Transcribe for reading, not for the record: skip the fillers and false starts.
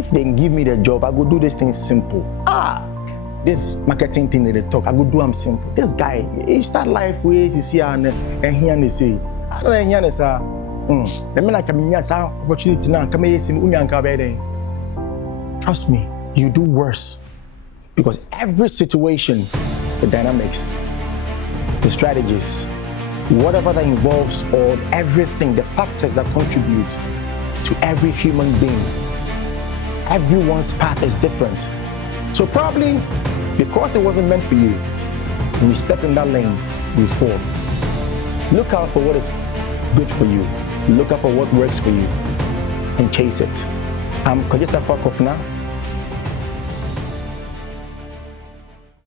if they give me the job, I go do this thing simple. This marketing thing that they talk, I go do them simple. This guy, he start life with you see and here and they say, I don't hear this. The men like me yes, opportunity now. Come here, see me. Trust me, you do worse because every situation, the dynamics, the strategies, whatever that involves, or everything, the factors that contribute to every human being, everyone's path is different. So probably because it wasn't meant for you, we step in that lane, we fall. Look out for what is good for you. Look out for what works for you and chase it. I'm Kodjie Safo Akofena.